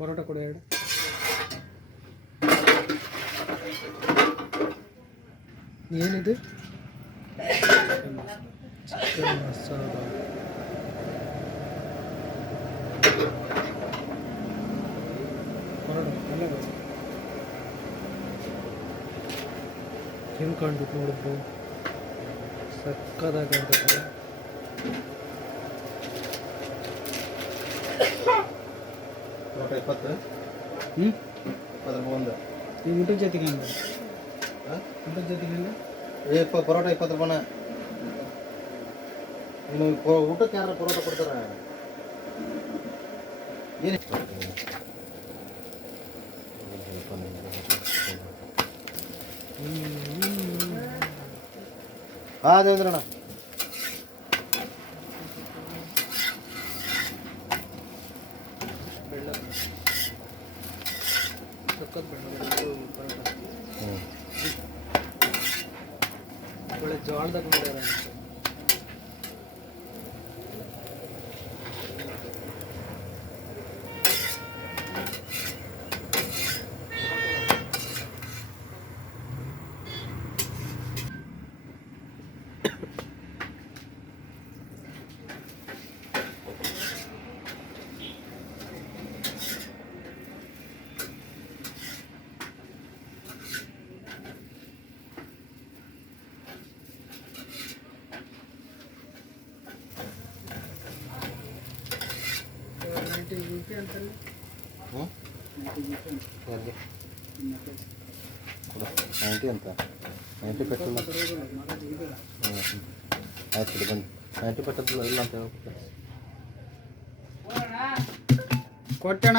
ಪರೋಟ ಕೊಡು ಎರಡು. ಏನಿದು? ಚಿಕನ್ ಮಸಾಲ. ಪರೋಟ ಅಲ್ಲ ಹೆಂಗೆ ಕಾಣ್ಬಿಟ್ಟು ನೋಡಿದ್ರು ಸಕ್ಕದಾಗಿ ಕಾಣ್ತೈತಲ್ಲ. ಪರೋಟ 20. ಅದ್ರ ಒಂದು ಈ ಊಟದ ಜೊತೆಗೆ ಹೆಂಗೆ? ಊಟದ ಜೊತೆಗೆ ಹೆಂಗೆ? ಪರೋಟ 20 ರೂಪಾಯಿನ. ಇನ್ನು ಊಟಕ್ಕೆ ಯಾರು ಪರೋಟ ಕೊಡ್ತಾರ? ಏನು ದೇವೇಂದ್ರಣ್ಣ ಬೆಳ್ಳ ಸಕ್ಕತ್ ಬೆಳ್ಳ ಪರೋಟ ಒಳ್ಳೆ ಜೋಳದಾಗ ಮಾಡ್ಯಾರ. ಅಂತಾನೆ 90 ಅಂತ 90 ಪೆಟ್ರೋಲ್. ಆಯ್ತು ಬನ್ನಿ. 90 ಪೆಟ್ರೋಲ್ ಇಲ್ಲ ಅಂತ ಹೇಳ್ಬಿಟ್ಟು ಕೊಟ್ಟಣ.